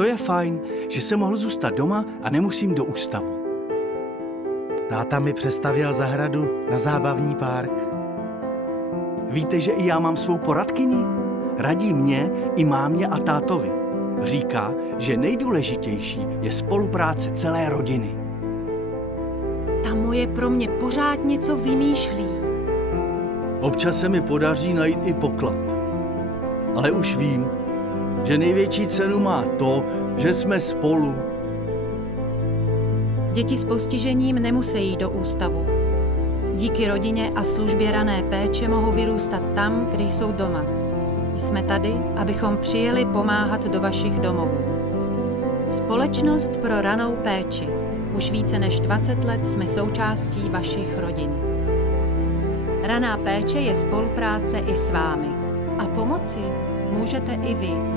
To je fajn, že jsem mohl zůstat doma a nemusím do ústavu. Táta mi přestavěl zahradu na zábavní park. Víte, že i já mám svou poradkyni? Radí mě i mámě a tátovi. Říká, že nejdůležitější je spolupráce celé rodiny. Ta moje pro mě pořád něco vymýšlí. Občas se mi podaří najít i poklad. Ale už vím, že největší cenu má to, že jsme spolu. Děti s postižením nemusí jít do ústavu. Díky rodině a službě rané péče mohou vyrůstat tam, kde jsou doma. Jsme tady, abychom přijeli pomáhat do vašich domovů. Společnost pro ranou péči. Už více než 20 let jsme součástí vašich rodin. Raná péče je spolupráce i s vámi. A pomoci můžete i vy.